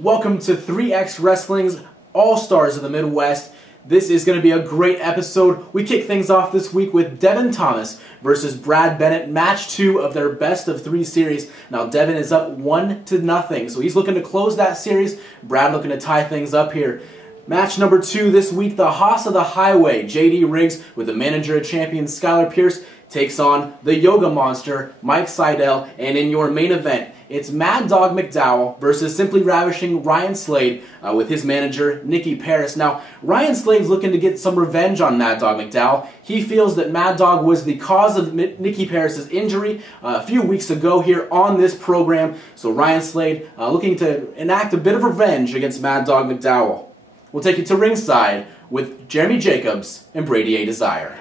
Welcome to 3X Wrestling's All-Stars of the Midwest. This is going to be a great episode. We kick things off this week with Devin Thomas versus Brad Bennett, match 2 of their best of 3 series. Now Devin is up 1-0, so he's looking to close that series. Brad looking to tie things up here. Match number 2 this week, the Hoss of the Highway, JD Riggs, with the manager of champions Skylar Pierce, takes on the Yoga Monster, Mike Sydal, and in your main event, it's Maddog McDowell versus Simply Ravishing Ryan Slade with his manager, Nikki Paris. Now, Ryan Slade's looking to get some revenge on Maddog McDowell. He feels that Maddog was the cause of Nikki Paris' injury a few weeks ago here on this program. So Ryan Slade looking to enact a bit of revenge against Maddog McDowell. We'll take you to ringside with Jeremy Jacobs and Brady A. Desire.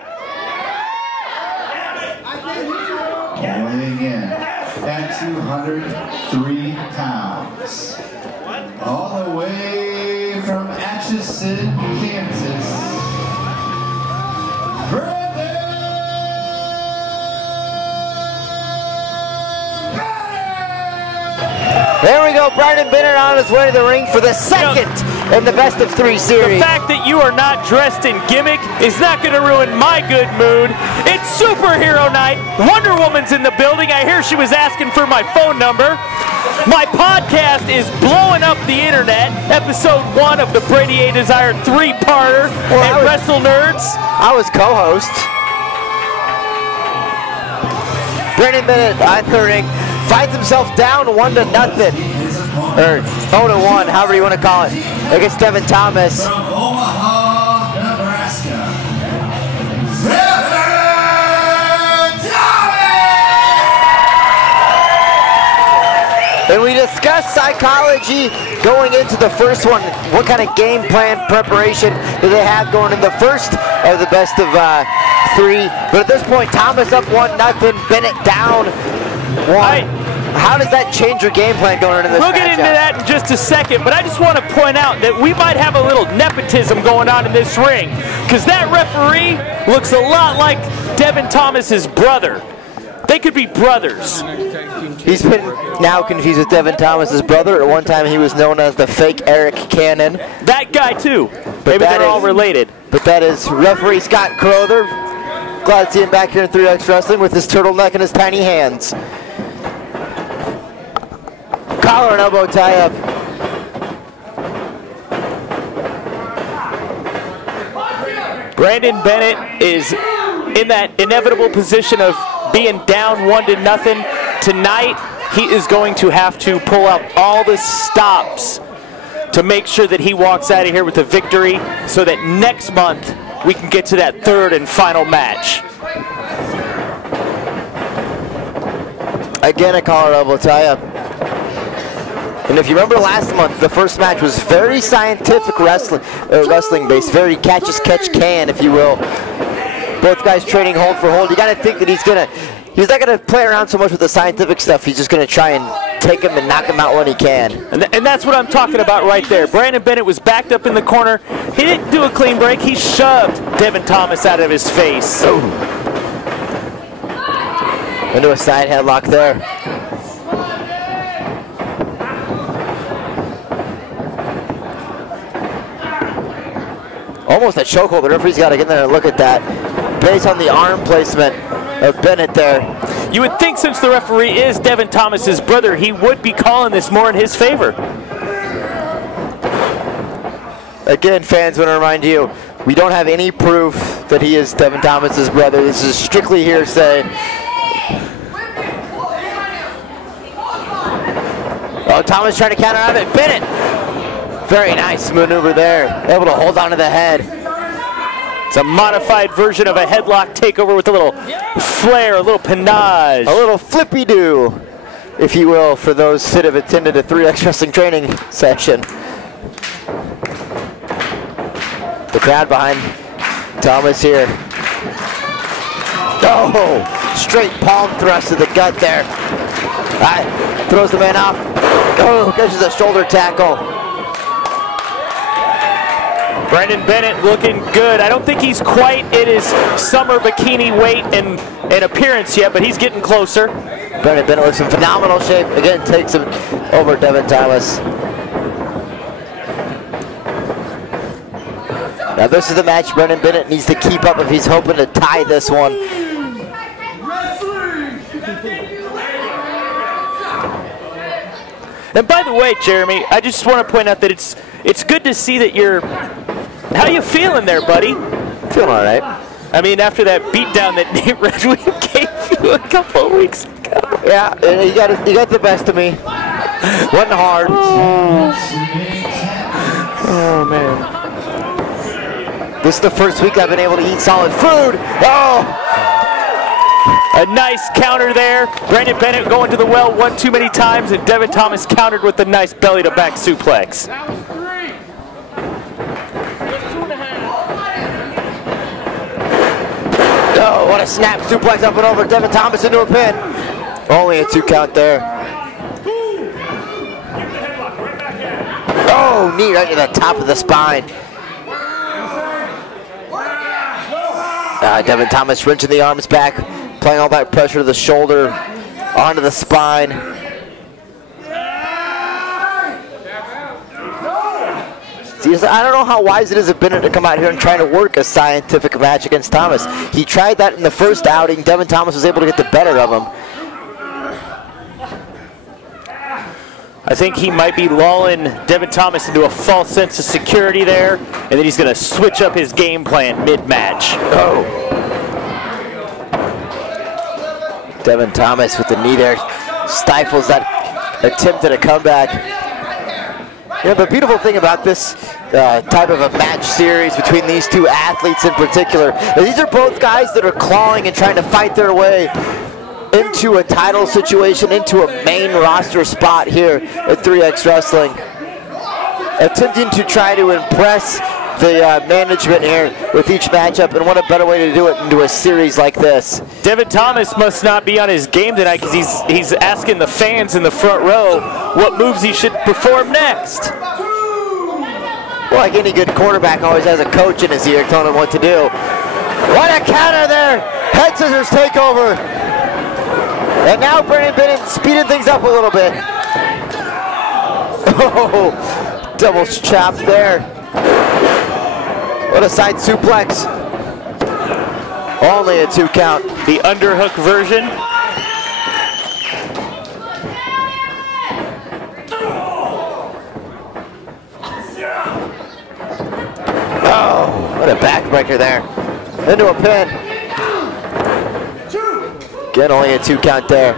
Weighing in at 203 pounds, all the way from Atchison, Kansas, Brandon Bennett! There we go, Brandon Bennett on his way to the ring for the second in the best of 3 series. The fact that you are not dressed in gimmick is not going to ruin my good mood. It's superhero night. Wonder Woman's in the building. I hear she was asking for my phone number. My podcast is blowing up the internet. Episode 1 of the Brady A. Desire 3-parter at Wrestle Nerds. I was co-host. Brandon Bennett at the ring finds himself down 1-0. Or 0-1, however you want to call it, against Devin Thomas. From Omaha, Nebraska, Devin Thomas! And we discussed psychology going into the first one. What kind of game plan preparation do they have going in the first of the best of 3? But at this point, Thomas up 1-0, Bennett down 1. How does that change your game plan going into this matchup? We'll get into that in just a second, but I just want to point out that we might have a little nepotism going on in this ring, because that referee looks a lot like Devin Thomas's brother. They could be brothers. He's been now confused with Devin Thomas's brother. At one time he was known as the fake Eric Cannon. That guy too. Maybe they're all related. But that is referee Scott Crowther. Glad to see him back here in 3X Wrestling with his turtleneck and his tiny hands. Collar and elbow tie-up. Brandon Bennett is in that inevitable position of being down 1-0. Tonight, he is going to have to pull out all the stops to make sure that he walks out of here with a victory, so that next month we can get to that third and final match. Again, a collar elbow tie-up. And if you remember last month, the first match was very scientific wrestling based, very catch-as-catch-can, if you will. Both guys trading hold for hold. You got to think that he's not going to play around so much with the scientific stuff. He's just going to try and take him and knock him out when he can. And that's what I'm talking about right there. Brandon Bennett was backed up in the corner. He didn't do a clean break. He shoved Devin Thomas out of his face. Ooh. Into a side headlock there. Almost a chokehold. The referee's got to get in there and look at that. Based on the arm placement of Bennett there. You would think, since the referee is Devin Thomas's brother, he would be calling this more in his favor. Again, fans, want to remind you, we don't have any proof that he is Devin Thomas's brother. This is strictly hearsay. Oh, Thomas trying to counter out of it. Bennett! Very nice maneuver there. Able to hold on to the head. It's a modified version of a headlock takeover with a little flair, a little panache. A little flippy-doo, if you will, for those that have attended a 3X Wrestling training session. The crowd behind Thomas here. Oh, straight palm thrust to the gut there. Throws the man off. Oh, catches a shoulder tackle. Brandon Bennett looking good. I don't think he's quite in his summer bikini weight and appearance yet, but he's getting closer. Brandon Bennett looks in phenomenal shape. Again, takes him over Devin Thomas. Now this is the match Brendan Bennett needs to keep up if he's hoping to tie this one. And by the way, Jeremy, I just want to point out that it's good to see that you're... How you feeling there, buddy? Feeling all right. I mean, after that beatdown that Nate Redwing gave you a couple of weeks ago. Yeah, you got the best of me. Wasn't hard. Oh, man. This is the first week I've been able to eat solid food. Oh! A nice counter there. Brandon Bennett going to the well one too many times, and Devin Thomas countered with a nice belly-to-back suplex. Oh, what a snap suplex up and over. Devin Thomas into a pin. Only a 2 count there. Oh, knee right to the top of the spine. Devin Thomas wrenching the arms back, applying all that pressure to the shoulder, onto the spine. See, I don't know how wise it is of Bennett to come out here and try to work a scientific match against Thomas. He tried that in the first outing. Devin Thomas was able to get the better of him. I think he might be lulling Devin Thomas into a false sense of security there, and then he's going to switch up his game plan mid-match. Oh. Devin Thomas with the knee there stifles that attempt at a comeback. You know, the beautiful thing about this type of a match series between these two athletes in particular is these are both guys that are clawing and trying to fight their way into a title situation, into a main roster spot here at 3X Wrestling. Attempting to try to impress the management here with each matchup, and what a better way to do it into a series like this. Devin Thomas must not be on his game tonight because he's asking the fans in the front row what moves he should perform next. Well, like any good quarterback always has a coach in his ear telling him what to do. What a counter there! Head scissors takeover. And now Brandon Bennett speeding things up a little bit. Oh, double chop there. What a side suplex. Only a 2 count. The underhook version. Oh, what a backbreaker there. Into a pin. Again, only a 2 count there.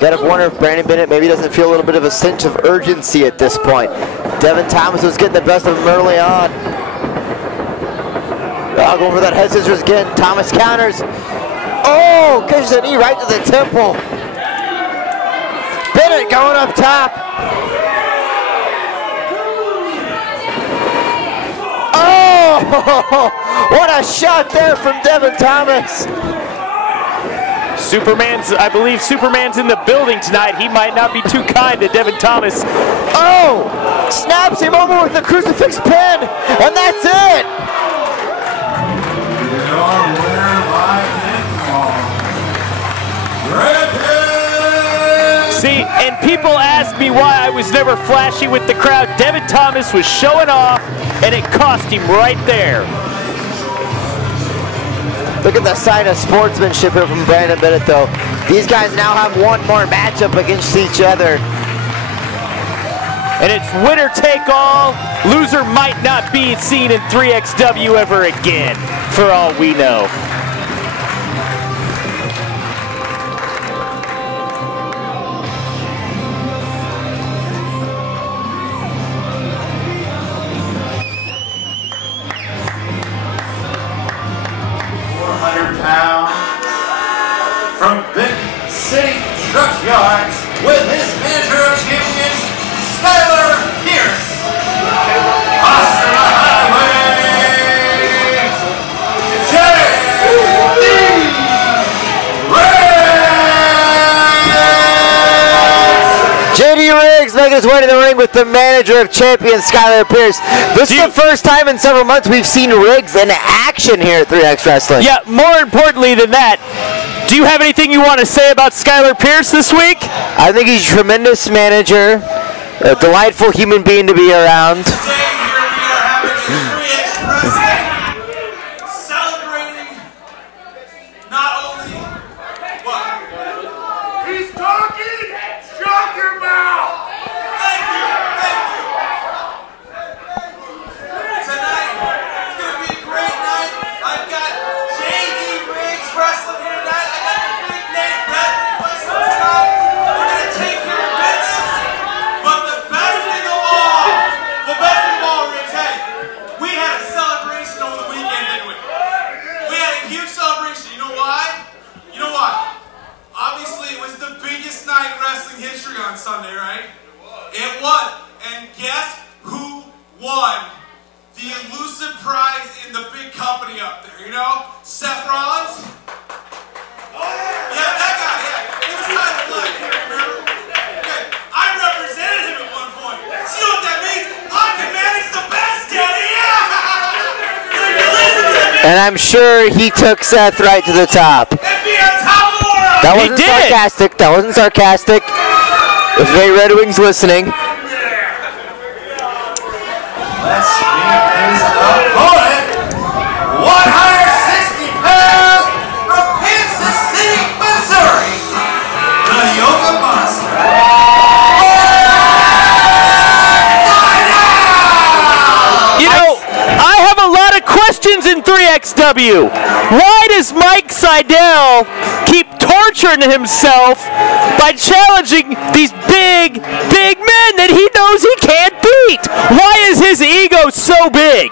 Gotta wonder if Brandon Bennett maybe doesn't feel a little bit of a sense of urgency at this point. Devin Thomas was getting the best of him early on. Oh, going for that head scissors again. Thomas counters. Oh, catches a knee right to the temple. Bennett going up top. Oh, what a shot there from Devin Thomas. I believe Superman's in the building tonight. He might not be too kind to Devin Thomas. Oh, snaps him over with the crucifix pin, and that's it. See, and people ask me why I was never flashy with the crowd. Devin Thomas was showing off, and it cost him right there. Look at the sign of sportsmanship here from Brandon Bennett, though. These guys now have one more matchup against each other. And it's winner take all. Loser might not be seen in 3XW ever again, for all we know. From Big City Truck Yards with his manager of champions, Skylar Pierce. Austin Highway, JD Riggs making his way to the ring with the manager of champions, Skylar Pierce. This is the first time in several months we've seen Riggs in action here at 3X Wrestling. Yeah, more importantly than that, do you have anything you want to say about Skylar Pierce this week? I think he's a tremendous manager, a delightful human being to be around. Sunday, right? It was. And guess who won the elusive prize in the big company up there? You know? Seth Rollins? Yeah, that guy, yeah. He was kind of like, remember? Okay, I represented him at one point. So you know what that means? I can manage the best, Daddy! Yeah! And I'm sure he took Seth right to the top. That wasn't sarcastic. That wasn't sarcastic. If any Red Wings listening. Let's meet his opponent. 160 pounds from Kansas City, Missouri. The Yoga Monster. You know, I have a lot of questions in 3XW. Why does Mike Sydal keep torturing himself by challenging these big men that he knows he can't beat? Why is his ego so big?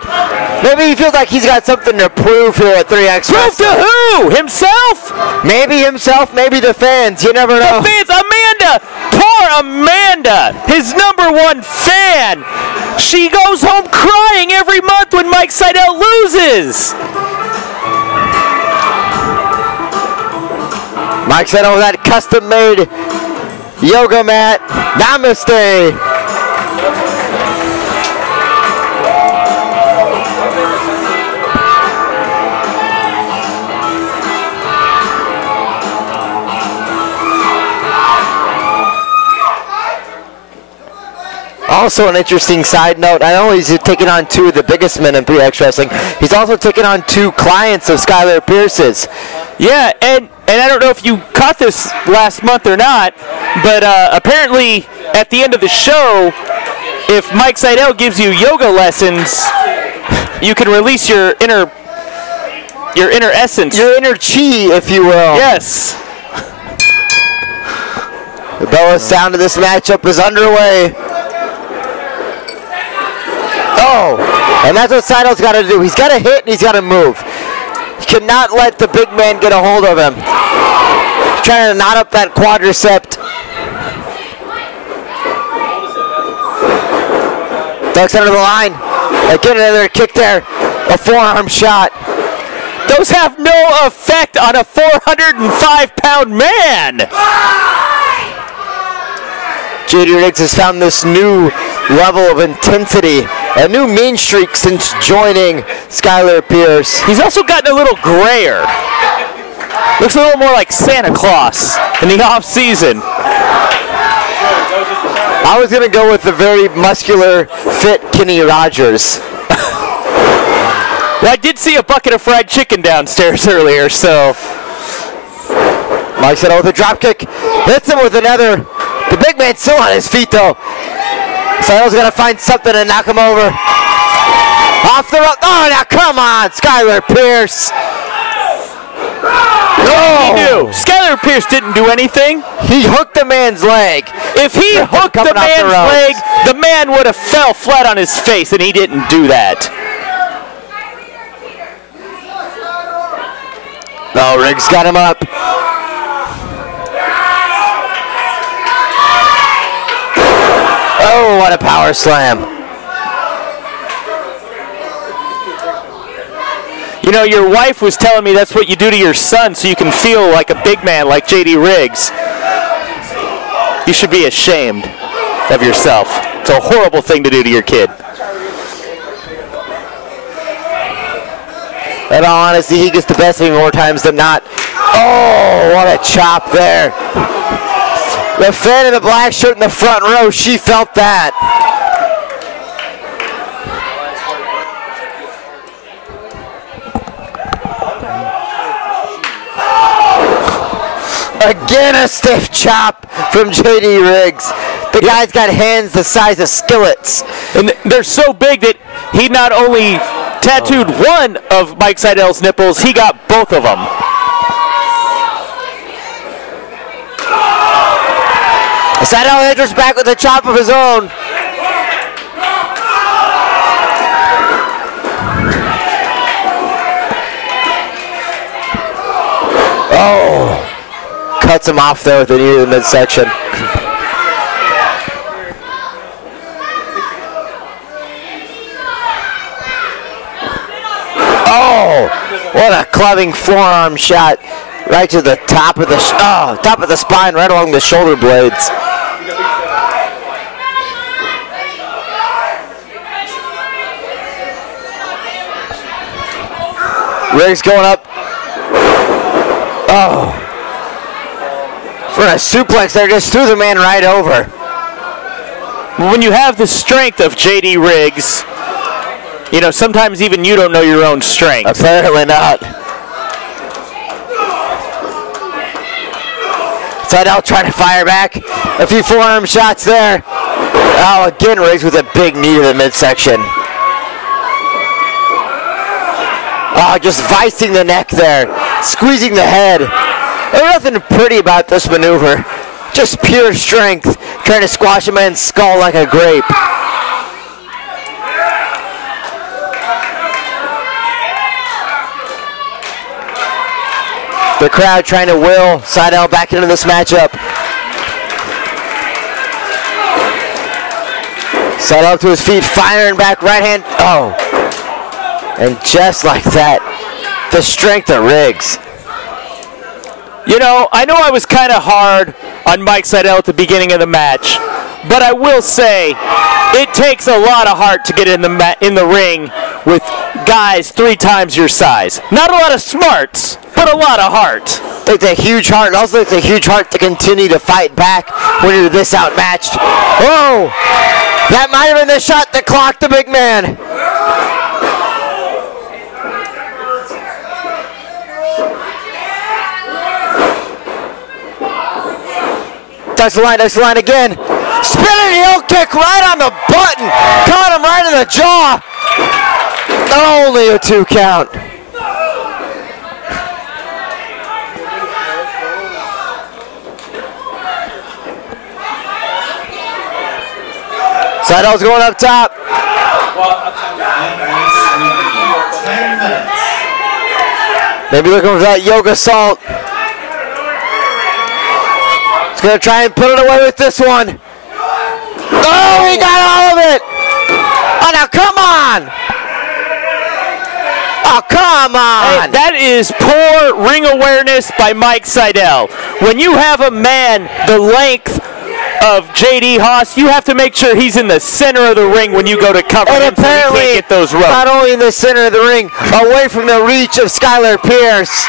Maybe he feels like he's got something to prove here at 3X. Prove to who? Himself? Maybe himself, maybe the fans. You never know. The fans, Amanda, poor Amanda, his #1 fan. She goes home crying every month when Mike Sydal loses. Mike Sydal with that custom-made yoga mat. Namaste. Also an interesting side note, not only is he taking on 2 of the biggest men in 3X Wrestling, he's also taking on 2 clients of Skylar Pierce's. Yeah, and I don't know if you caught this last month or not, but apparently at the end of the show, if Mike Sydal gives you yoga lessons, you can release your inner essence. Your inner chi, if you will. Yes. The bell sound of this matchup is underway. Oh, and that's what Sydal's got to do. He's got to hit and he's got to move. He cannot let the big man get a hold of him. He's trying to knot up that quadricep. Ducks under the line. Get another kick there. A forearm shot. Those have no effect on a 405-pound man. JD Riggs has found this new level of intensity, a new mean streak since joining Skylar Pierce. He's also gotten a little grayer. Looks a little more like Santa Claus in the off-season. I was going to go with the very muscular, fit Kenny Rogers. Well, I did see a bucket of fried chicken downstairs earlier, so. Mike Sydal with a drop kick, hits him with another. The big man's still on his feet, though. Sydal's going to find something to knock him over. Off the rope. Oh, now come on, Skylar Pierce. He knew. Skylar Pierce didn't do anything. He hooked the man's leg. If he hooked the man's leg, the man would have fell flat on his face, and he didn't do that. Oh, Riggs got him up. Oh, what a power slam. You know, your wife was telling me that's what you do to your son so you can feel like a big man like JD Riggs. You should be ashamed of yourself. It's a horrible thing to do to your kid. In all honesty, he gets the best of me more times than not. Oh, what a chop there. The fan in the black shirt in the front row, she felt that. Again, a stiff chop from JD Riggs. The guy's got hands the size of skillets. And they're so big that he not only tattooed one of Mike Sydal's nipples, he got both of them. Sydal enters back with a chop of his own. Oh, cuts him off there with the knee to the midsection. clubbing forearm shot right to the top of the top of the spine, right along the shoulder blades. Riggs going up. Oh. For a suplex there, just threw the man right over. When you have the strength of JD Riggs, you know, sometimes even you don't know your own strength. Apparently not. Sydal trying to fire back. A few forearm shots there. Oh, again Riggs with a big knee to the midsection. Oh, just vicing the neck there. Squeezing the head. There's nothing pretty about this maneuver. Just pure strength. Trying to squash a man's skull like a grape. The crowd trying to will Sydal back into this matchup. Sydal up to his feet, firing back, right hand. Oh. And just like that, the strength of Riggs. You know I was kind of hard on Mike Sydal at the beginning of the match, but I will say it takes a lot of heart to get in the ring with guys 3 times your size. Not a lot of smarts, but a lot of heart. It's a huge heart. It also takes a huge heart to continue to fight back when you're this outmatched. Oh! That might have been the shot that clocked the big man. Touch the line again. Spinning heel kick right on the button. Caught him right in the jaw. Only a 2 count. Sydal's going up top. Maybe looking for that yoga salt. He's going to try and put it away with this one. Oh, he got all of it. Oh, now come on. Oh, come on. Hey, that is poor ring awareness by Mike Sydal. When you have a man the length of J.D. Haas, you have to make sure he's in the center of the ring when you go to cover him, so he can't get those ropes. Not only in the center of the ring, away from the reach of Skylar Pierce.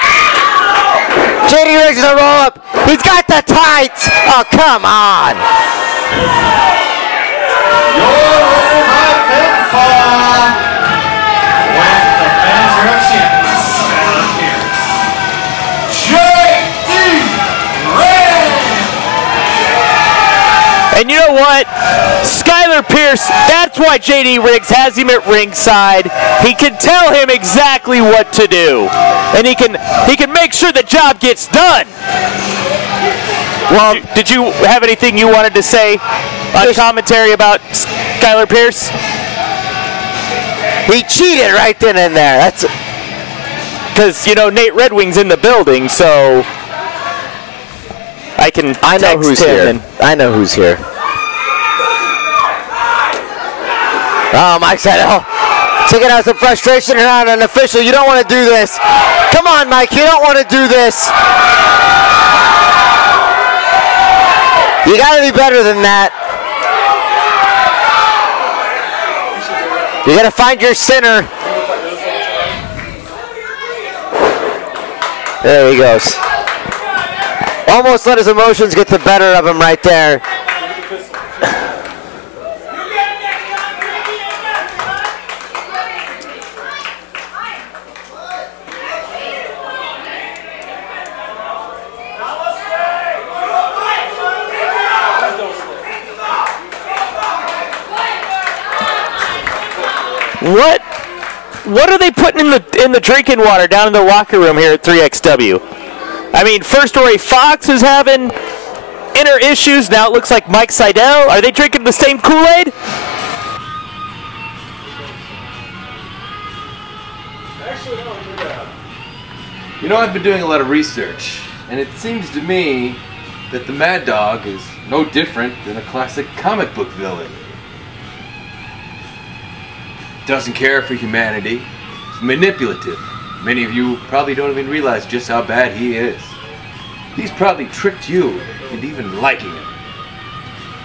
J.D. Riggs is a roll up. He's got the tights. Oh, come on. Your winner by pinfall. With the finisher of champions, J.D. Riggs. And you know what? Skylar Pierce, that's why J.D. Riggs has him at ringside. He can tell him exactly what to do. And he can make sure the job gets done. Well, did you have anything you wanted to say on commentary about Skylar Pierce? He cheated right then and there. That's because, you know, Nate Red Wing's in the building, so I know who's here. I know who's here. Oh, Mike Sydal taking out some frustration and out an official. You don't want to do this. Come on, Mike. You don't want to do this. You got to be better than that. You got to find your center. There he goes. Almost let his emotions get the better of him right there. What are they putting in the drinking water down in the locker room here at 3XW? I mean, first Ori Fox is having inner issues. Now it looks like Mike Sydal. Are they drinking the same Kool-Aid? You know, I've been doing a lot of research, and it seems to me that the Maddog is no different than a classic comic book villain. Doesn't care for humanity, is manipulative, Many of you probably don't even realize just how bad he is. He's probably tricked you into even liking him.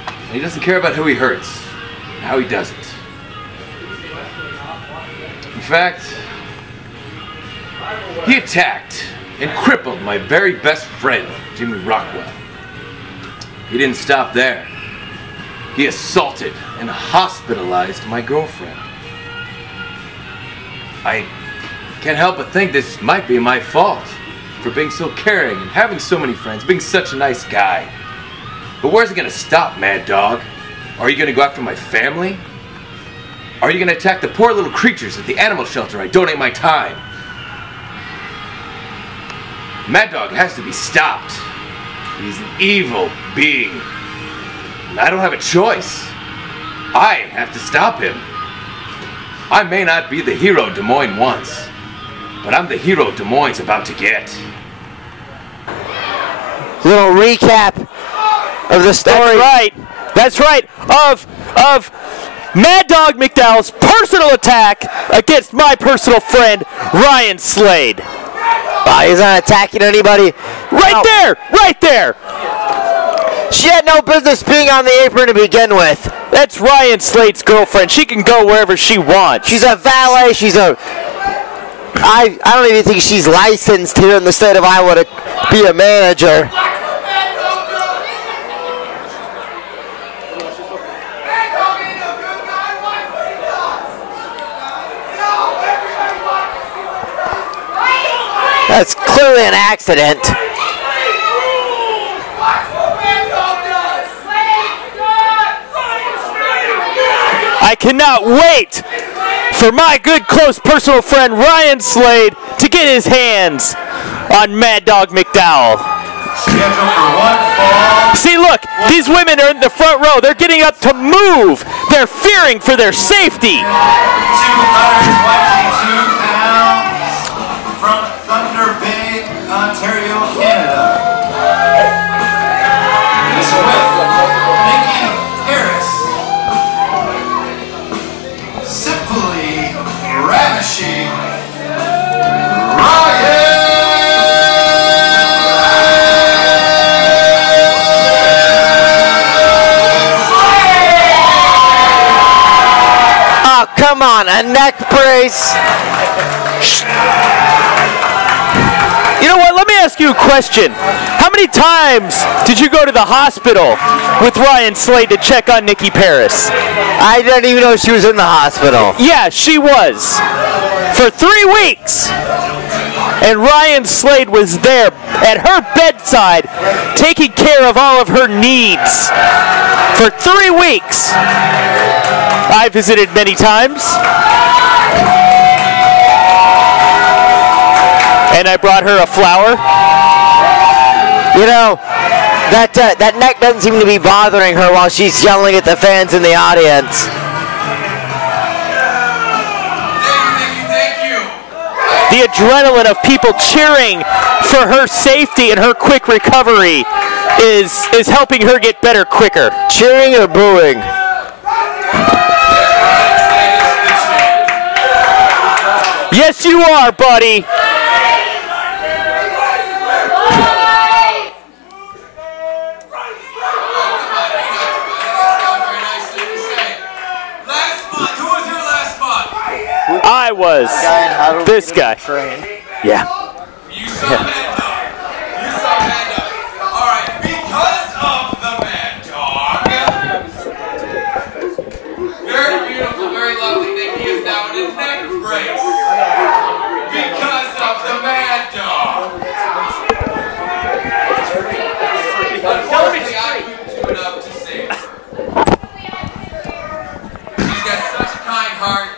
And he doesn't care about who he hurts, and how he does it. In fact, he attacked and crippled my very best friend, Jimmy Rockwell. He didn't stop there. He assaulted and hospitalized my girlfriend. I can't help but think this might be my fault for being so caring and having so many friends, being such a nice guy. But where's it gonna stop, Mad Dog? Are you gonna go after my family? Are you gonna attack the poor little creatures at the animal shelter I donate my time? Mad Dog has to be stopped. He's an evil being. And I don't have a choice. I have to stop him. I may not be the hero Des Moines wants, but I'm the hero Des Moines about to get. Little recap of the story. That's right. Of Mad Dog McDowell's personal attack against my personal friend, Ryan Slade. He's not attacking anybody. Right there. She had no business being on the apron to begin with. That's Ryan Slade's girlfriend. She can go wherever she wants. She's a valet. I don't even think she's licensed here in the state of Iowa to be a manager. That's clearly an accident. I cannot wait for my good, close, personal friend Ryan Slade to get his hands on Mad Dog McDowell. See, look, these women are in the front row. They're getting up to move. They're fearing for their safety. 222 pounds from Thunder Bay, Ontario, Canada. He's with Nikki Harris. Simply ravishing Ryan. Oh, come on, a neck brace. You know what? Let me ask you a question. How many times did you go to the hospital with Ryan Slade to check on Nikki Paris? I didn't even know she was in the hospital. Yeah, she was. For 3 weeks. And Ryan Slade was there at her bedside taking care of all of her needs. For 3 weeks. I visited many times. And I brought her a flower. You know, that neck doesn't seem to be bothering her while she's yelling at the fans in the audience. Thank you. The adrenaline of people cheering for her safety and her quick recovery is helping her get better quicker. Cheering or booing? Yes, you are, buddy. I was this guy. Yeah. You saw Mad Dog. All right, because of the Mad Dog. Very beautiful, very lovely. Nikki is now in a neck brace. Because of the Mad Dog. Unfortunately, I couldn't do enough to save her. She's got such a kind heart.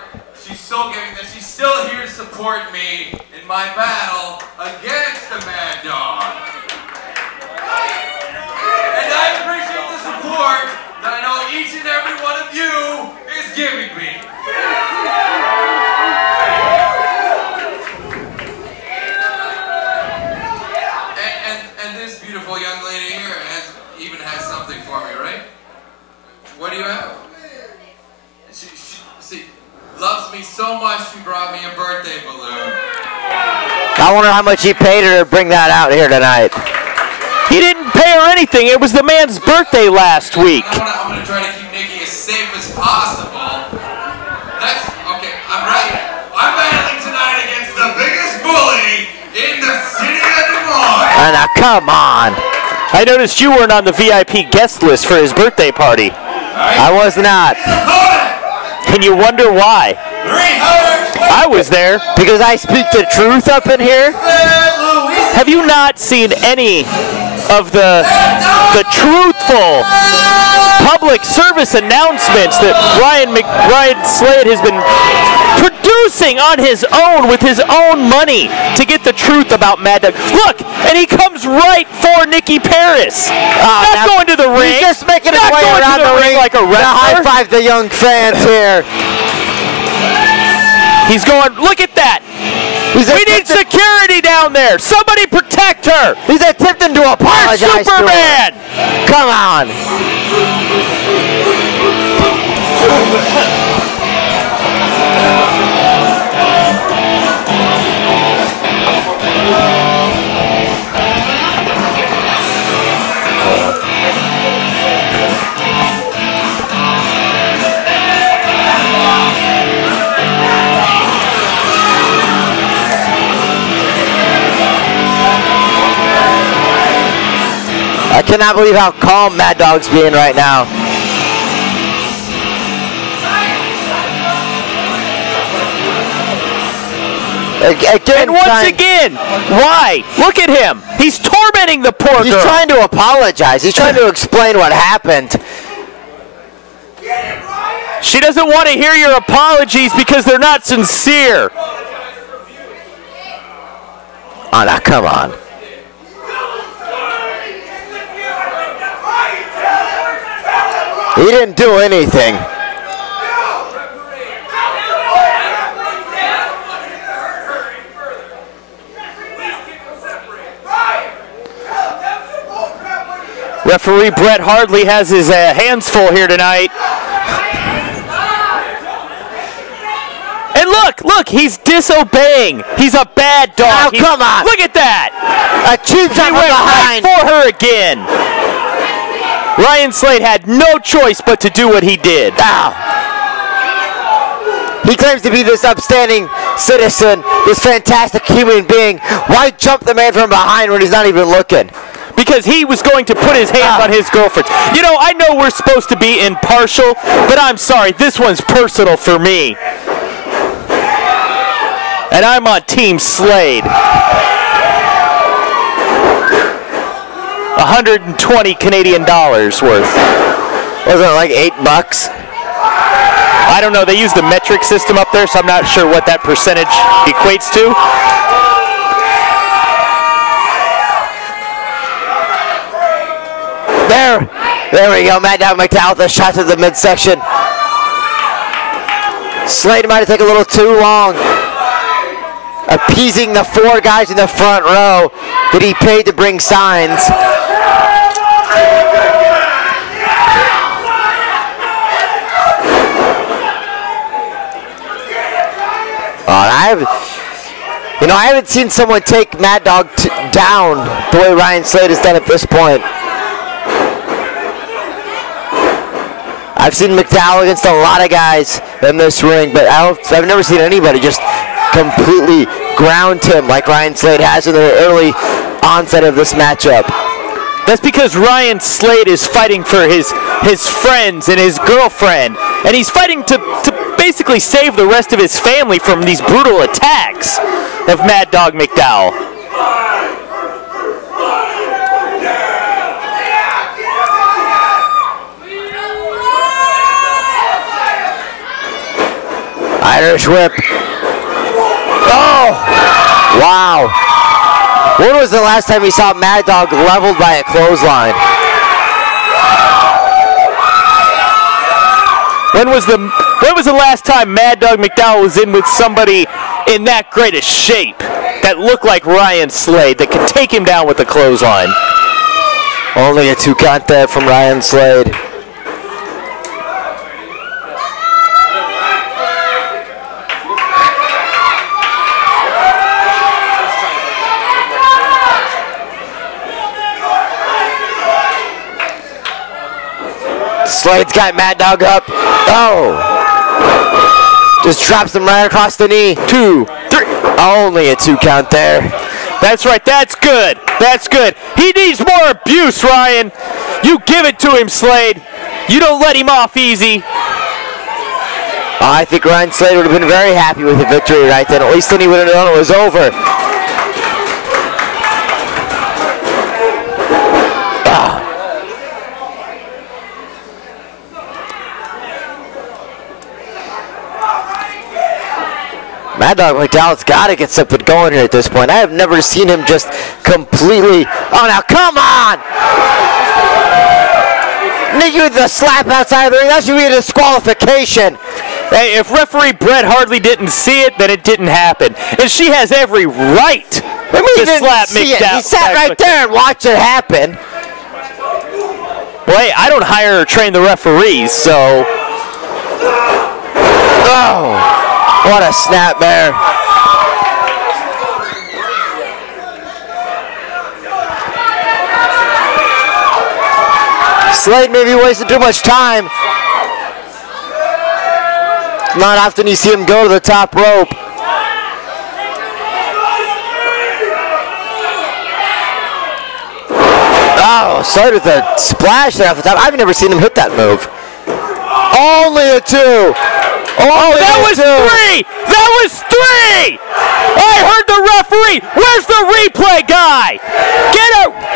She's so giving that she's still here to support me in my battle against the Mad Dog. And I appreciate the support that I know each and every one of you is giving me. And this beautiful young lady here even has something for me, right? What do you have? She loves me so much, she brought me a birthday balloon. I wonder how much he paid her to bring that out here tonight. He didn't pay her anything. It was the man's birthday last week. I'm gonna try to keep Nikki as safe as possible. Okay, I'm ready. I'm battling tonight against the biggest bully in the city of Des Moines. Now, come on. I noticed you weren't on the VIP guest list for his birthday party. I was not. And you wonder why? I was there. Because I speak the truth up in here? Have you not seen any of the truthful public service announcements that Ryan Slade has been producing on his own with his own money to get the truth about Maddog? Look, and he comes right for Nikki Paris. Not going to the ring. He's just making his way around the ring like a wrestler. High five the young fans here. He's going, look at that. We need security down there. Somebody protect her. He's attempting to apologize Superman. to her. Come on. I cannot believe how calm Maddog's being right now. And once again, why? Look at him. He's tormenting the poor girl. He's trying to apologize. He's trying to explain what happened. She doesn't want to hear your apologies because they're not sincere. Oh, now, come on. He didn't do anything. Referee Brett Hardley has his hands full here tonight. And look, he's disobeying. He's a bad dog. Now, come on. Look at that. A cheap shot He went right behind. for her again. Ryan Slade had no choice but to do what he did. Ow. He claims to be this upstanding citizen, this fantastic human being. Why jump the man from behind when he's not even looking? Because he was going to put his hands on his girlfriend. You know, I know we're supposed to be impartial, but I'm sorry, this one's personal for me. And I'm on Team Slade. 120 Canadian dollars worth. Wasn't it like $8? I don't know, they use the metric system up there, so I'm not sure what that percentage equates to. There we go. Maddog McDowell with a shot to the midsection. Slade might have taken a little too long, appeasing the four guys in the front row that he paid to bring signs. I haven't seen someone take Maddog down the way Ryan Slade has done at this point. I've seen McDowell against a lot of guys in this ring, but I've never seen anybody just completely ground him like Ryan Slade has in the early onset of this matchup. That's because Ryan Slade is fighting for his friends and his girlfriend, and he's fighting to basically save the rest of his family from these brutal attacks of Maddog McDowell. Irish whip. Oh! Wow. When was the last time you saw Maddog leveled by a clothesline? When was the last time Maddog McDowell was in with somebody in that great a shape that looked like Ryan Slade that could take him down with a clothesline? Only a 2 count there from Ryan Slade. Slade's got Maddog up. Oh. Just drops him right across the knee. 2, 3. Only a 2 count there. That's right. That's good. That's good. He needs more abuse, Ryan. You give it to him, Slade. You don't let him off easy. I think Ryan Slade would have been very happy with the victory right then. At least then he would have known it was over. Maddog McDowell's got to get something going here at this point. I have never seen him just completely... Oh, now come on! Nikki with the slap outside of the ring. That should be a disqualification. Hey, if referee Brett Hardley didn't see it, then it didn't happen. And she has every right to slap McDowell. He sat right there and watched it happen. Well, hey, I don't hire or train the referees, so... Oh! What a snapmare. Slade maybe wasted too much time. Not often you see him go to the top rope. Oh, Slade with a splash there off the top. I've never seen him hit that move. Only a 2. Oh, that was 3! That was 3! I heard the referee! Where's the replay guy?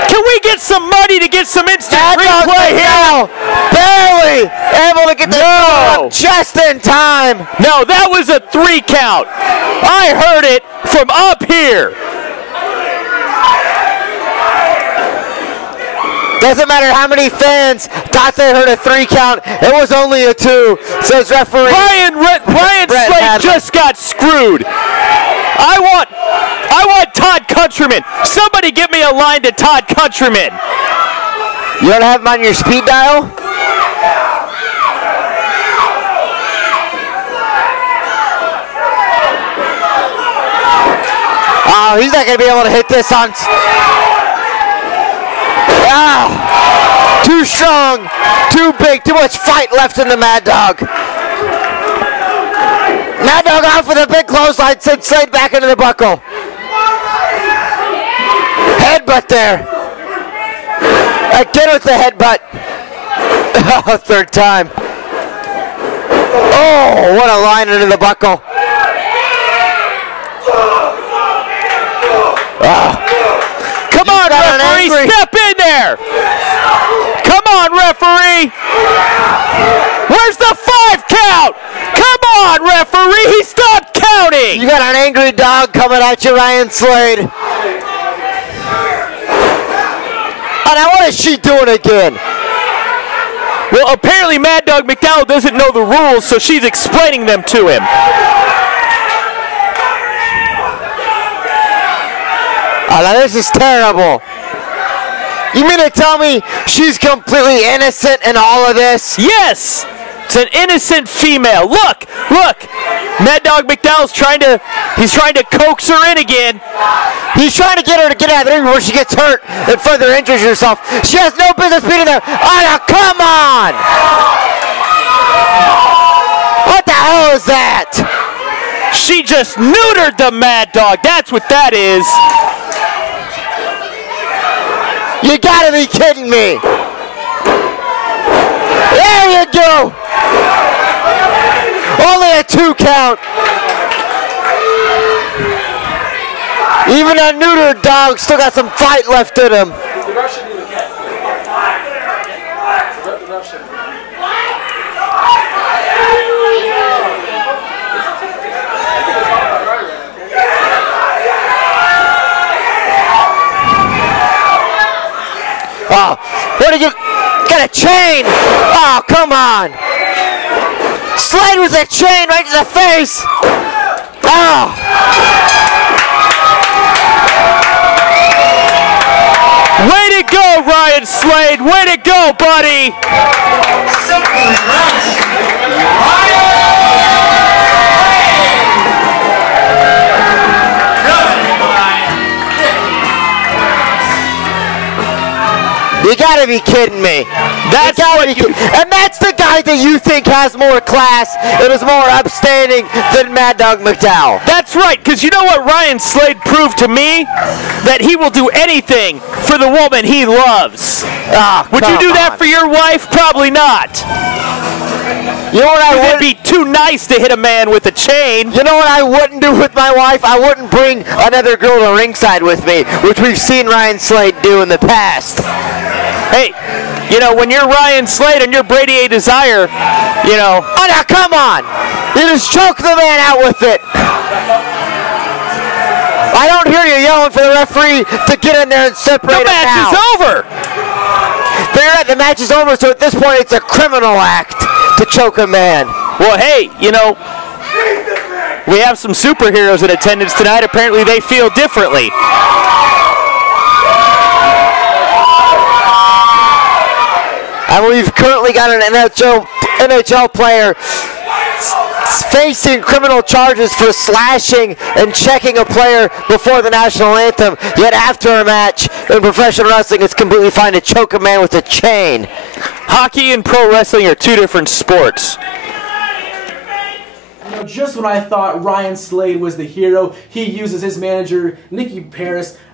Can we get some money to get some instant replay here? Barely able to get the up just in time. No, that was a 3 count. I heard it from up here. Doesn't matter how many fans thought they heard a 3 count. It was only a 2, says referee. Ryan Slade just got screwed. I want Todd Countryman. Somebody give me a line to Todd Countryman. You want to have him on your speed dial? Oh, he's not going to be able to hit this on... Ah, too strong, too big, too much fight left in the Maddog. Maddog off with a big clothesline, sends Slade back into the buckle. Headbutt there. Again with the headbutt. Oh, 3rd time. Oh, what a line into the buckle. Come on, referee, step in there! Come on, referee! Where's the 5 count? Come on, referee, he stopped counting! You got an angry dog coming at you, Ryan Slade. Oh, now what is she doing again? Well, apparently Maddog McDowell doesn't know the rules, so she's explaining them to him. Oh, now this is terrible. You mean to tell me she's completely innocent in all of this? Yes! It's an innocent female. Look! Maddog McDowell's trying to coax her in again. He's trying to get her to get out of the ring before she gets hurt and further injures herself. She has no business being there. Oh, now come on! What the hell is that? She just neutered the Maddog. That's what that is. You gotta be kidding me! There you go! Only a 2 count! Even a neutered dog still got some fight left in him. Oh, what did you got a chain? Oh, come on. Slade with a chain right to the face. Oh. Way to go, Ryan Slade. Way to go, buddy. You gotta be kidding me. And that's the guy that you think has more class and is more upstanding than Maddog McDowell. That's right, because you know what Ryan Slade proved to me? That he will do anything for the woman he loves. Would you do that for your wife? Probably not. You know what it'd be too nice to hit a man with a chain. You know what I wouldn't do with my wife? I wouldn't bring another girl to ringside with me, which we've seen Ryan Slade do in the past. Hey, you know, when you're Ryan Slade and you're Brady A. Desire, you know. Oh, now come on. You just choke the man out with it. I don't hear you yelling for the referee to get in there and separate the match is over. But you're right, the match is over, so at this point it's a criminal act to choke a man. Well, hey, you know, we have some superheroes in attendance tonight. Apparently they feel differently. And we've currently got an NHL player facing criminal charges for slashing and checking a player before the national anthem, yet after a match in professional wrestling it's completely fine to choke a man with a chain. Hockey and pro wrestling are two different sports. You know, just when I thought Ryan Slade was the hero, he uses his manager, Nikki,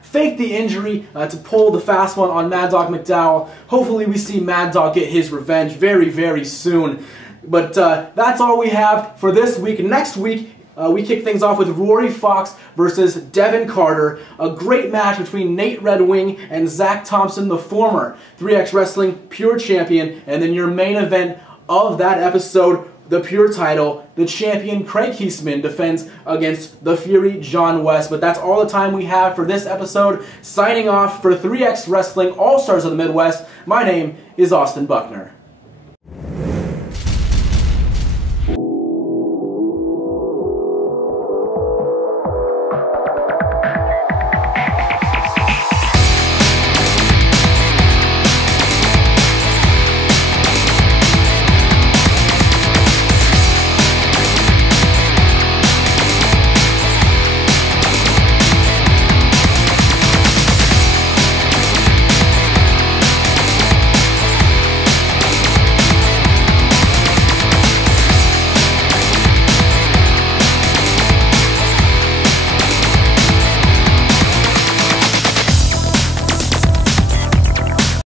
fake the injury to pull the fast one on Maddog McDowell. Hopefully we see Maddog get his revenge very, very soon. But that's all we have for this week. Next week, we kick things off with Rory Fox versus Devin Carter. A great match between Nate Red Wing and Zach Thompson, the former 3X Wrestling Pure Champion. And then your main event of that episode, the Pure title, the champion Craig Heisman defends against the Fury John West. But that's all the time we have for this episode. Signing off for 3X Wrestling All-Stars of the Midwest, my name is Austin Buckner.